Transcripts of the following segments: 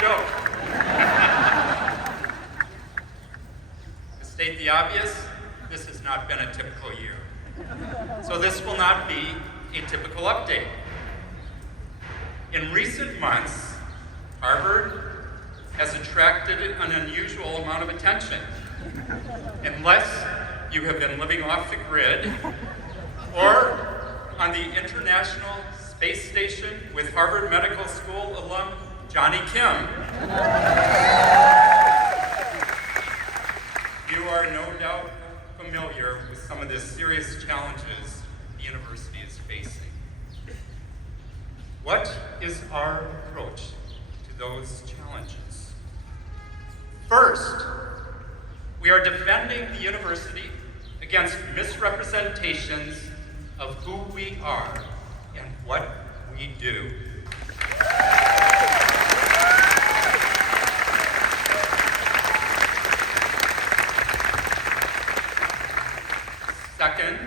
joke. To state the obvious, this has not been a typical year. So this will not be a typical update. In recent months, Harvard has attracted an unusual amount of attention. Unless you have been living off the grid or on the International Space Station with Harvard Medical School alum Johnny Kim, you are no doubt familiar with some of the serious challenges the university is facing. What is our approach to those challenges? First, we are defending the university against misrepresentations of who we are and what we do. Second,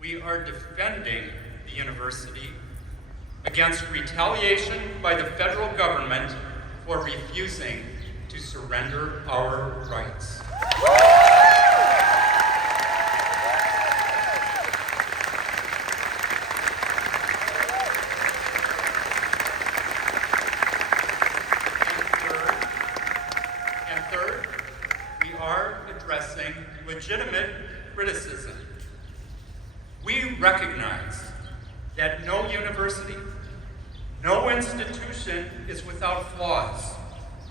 we are defending the university against retaliation by the federal government for refusing to surrender our rights. And third, we are addressing legitimate criticism. We recognize that no university, no institution is without flaws.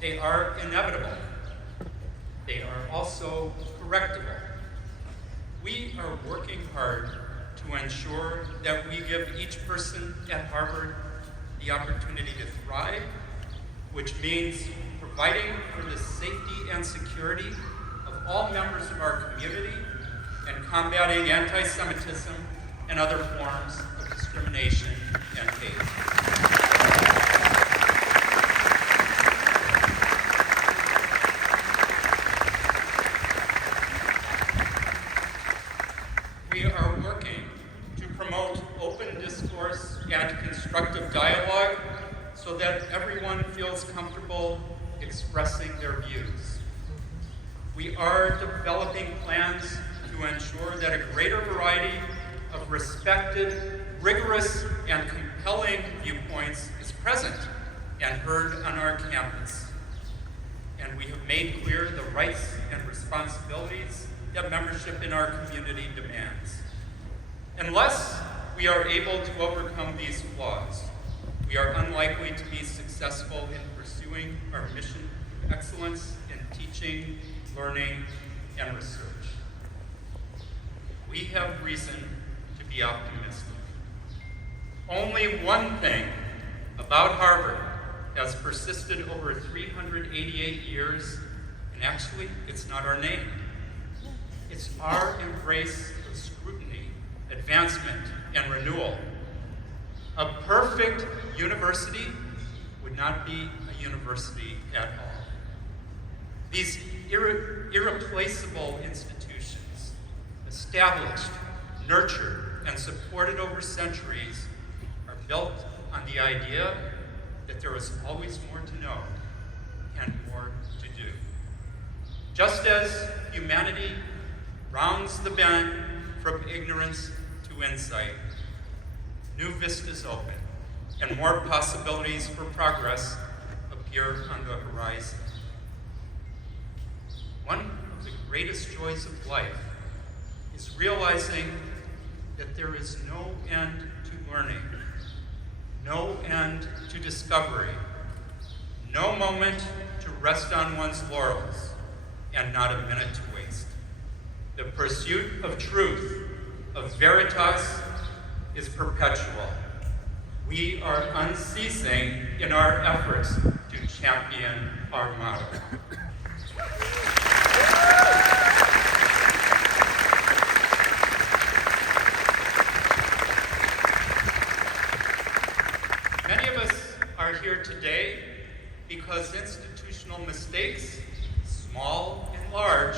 They are inevitable. They are also correctable. We are working hard to ensure that we give each person at Harvard the opportunity to thrive, which means providing for the safety and security of all members of our community and combating anti-Semitism and other forms of discrimination and hate. We are working to promote open discourse and constructive dialogue so that everyone feels comfortable expressing their views. We are developing plans to ensure that a greater variety of respected, rigorous, and compelling viewpoints is present and heard on our campus. And we have made clear the rights and responsibilities that membership in our community demands. Unless we are able to overcome these flaws, we are unlikely to be successful in pursuing our mission of excellence in teaching, learning, and research. We have reason to be optimistic. Only one thing about Harvard has persisted over 388 years, and actually, it's not our name. It's our embrace of scrutiny, advancement, and renewal. A perfect university would not be a university at all. These irreplaceable institutions, established, nurtured, and supported over centuries, are built on the idea that there is always more to know and more to do. Just as humanity rounds the bend from ignorance to insight, new vistas open, and more possibilities for progress appear on the horizon. One of the greatest joys of life is realizing that there is no end to learning, no end to discovery, no moment to rest on one's laurels, and not a minute to waste. The pursuit of truth, of veritas, is perpetual. We are unceasing in our efforts to champion our motto. Many of us are here today because institutional mistakes, small and large,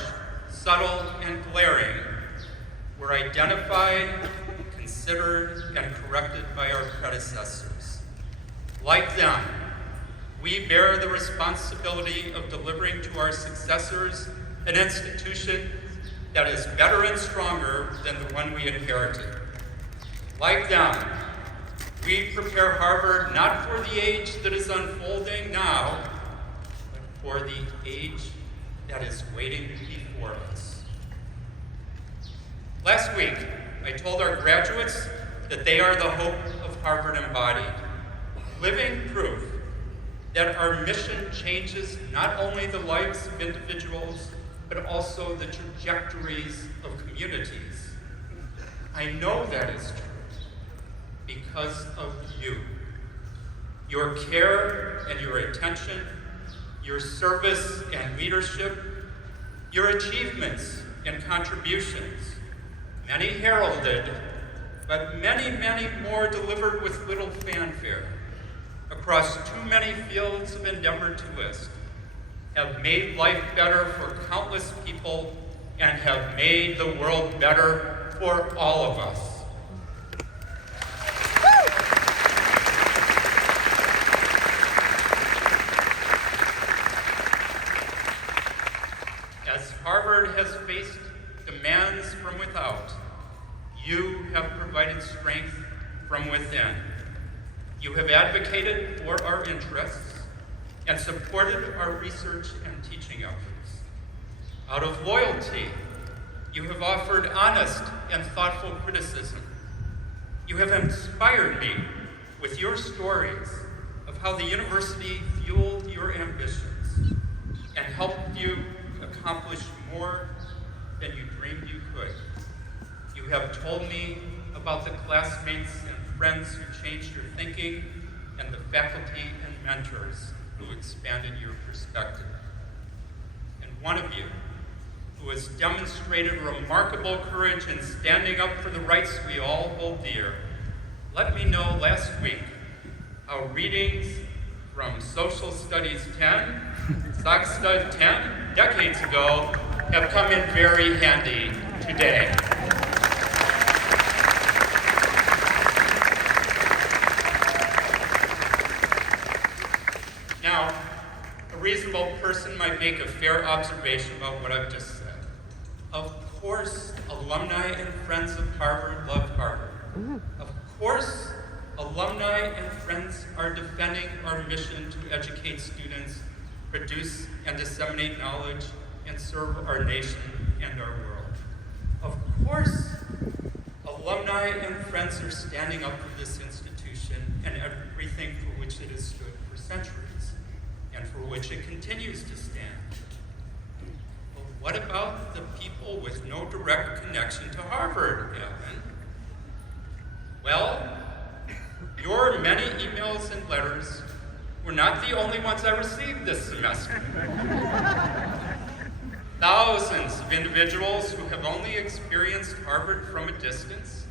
subtle and glaring, were identified, considered, and corrected by our predecessors. Like them, we bear the responsibility of delivering to our successors an institution that is better and stronger than the one we inherited. Like them, we prepare Harvard not for the age that is unfolding now, but for the age that is waiting before us. Last week, I told our graduates that they are the hope of Harvard embodied, living proof that our mission changes not only the lives of individuals, but also the trajectories of communities. I know that is true because of you. Your care and your attention, your service and leadership, your achievements and contributions, many heralded, but many, many more delivered with little fanfare across too many fields of endeavor to list, have made life better for countless people and have made the world better for all of us. As Harvard has faced demands from without, you have provided strength from within. You have advocated for our interests and supported our research and teaching efforts. Out of loyalty, you have offered honest and thoughtful criticism. You have inspired me with your stories of how the university fueled your ambitions and helped you accomplish more than you dreamed you could. You have told me about the classmates and friends who changed your thinking and the faculty and mentors who expanded your perspective. And one of you who has demonstrated remarkable courage in standing up for the rights we all hold dear, let me know last week how readings from Social Studies 10, Sock Stud 10, decades ago, have come in very handy today. Now, a reasonable person might make a fair observation about what I've just said. Of course, alumni and friends of Harvard love Harvard. Of course, alumni and friends are defending our mission to educate students, produce and disseminate knowledge, and serve our nation and our world. Of course, alumni and friends are standing up for this institution and everything for which it has stood for centuries, and for which it continues to stand. But what about the people with no direct connection to Harvard, Evan? Well, your many emails and letters were not the only ones I received this semester. Thousands of individuals who have only experienced Harvard from a distance,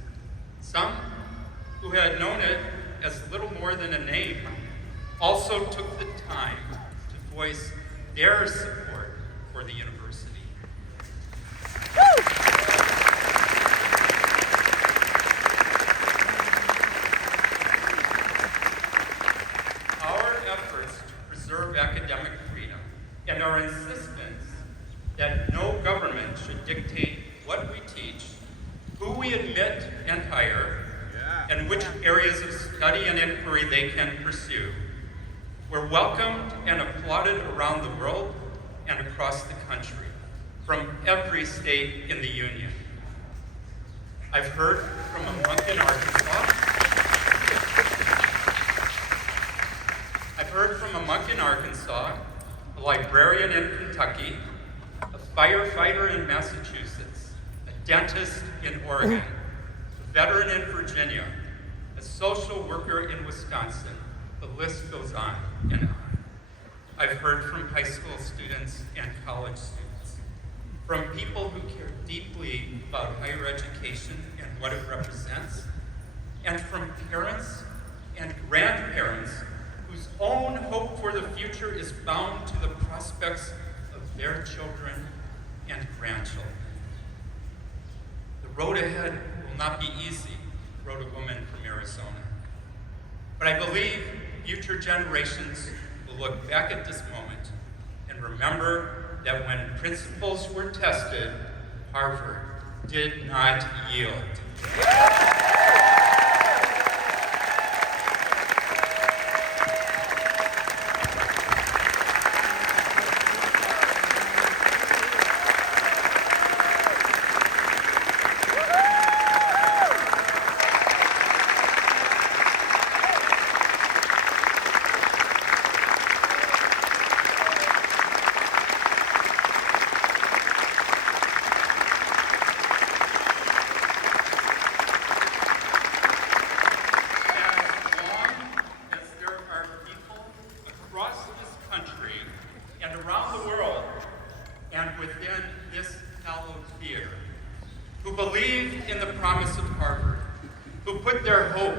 some who had known it as little more than a name, also took the time to voice their support for the university. Our efforts to preserve academic freedom and our insistence that no government should dictate what we teach, who we admit and hire, and which areas of study and inquiry they can pursue, were welcomed and applauded around the world and across the country, from every state in the Union. I've heard from a monk in Arkansas. A librarian in Kentucky, a firefighter in Massachusetts, a dentist in Oregon, a veteran in Virginia, a social worker in Wisconsin. The list goes on and on. I've heard from high school students and college students, from people who care deeply about higher education and what it represents, and from parents and grandparents whose own hope for the future is bound to the prospects of their children and grandchildren. The road ahead will not be easy, wrote a woman from Arizona. But I believe future generations will will look back at this moment and remember that when principles were tested, Harvard did not yield. Who believe in the promise of Harvard, who put their hope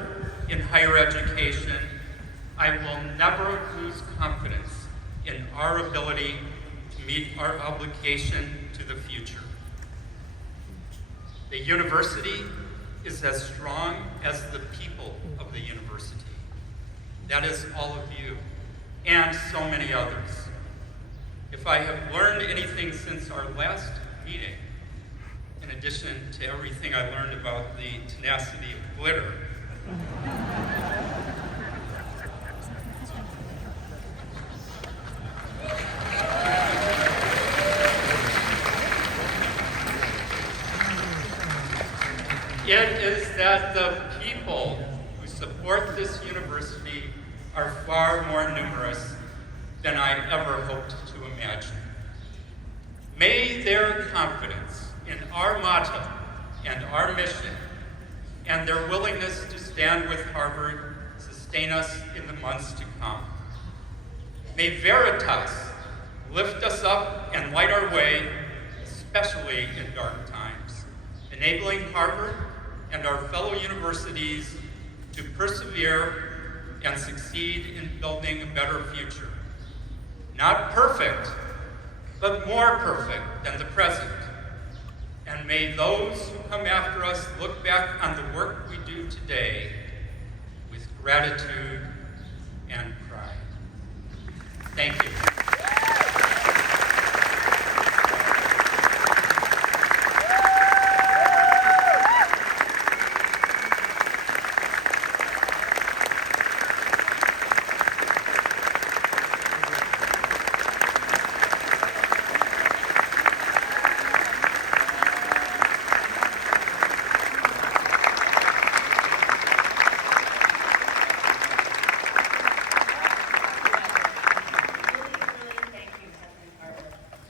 in higher education, I will never lose confidence in our ability to meet our obligation to the future. The university is as strong as the people of the university. That is all of you, and so many others. If I have learned anything since our last meeting, in addition to everything I learned about the tenacity of glitter, it is that the people who support this university are far more numerous than I ever hoped to imagine. May their confidence in our motto and our mission and their willingness to stand with Harvard sustain us in the months to come. May Veritas lift us up and light our way, especially in dark times, enabling Harvard and our fellow universities to persevere and succeed in building a better future. Not perfect, but more perfect than the present. And may those who come after us look back on the work we do today with gratitude and pride. Thank you.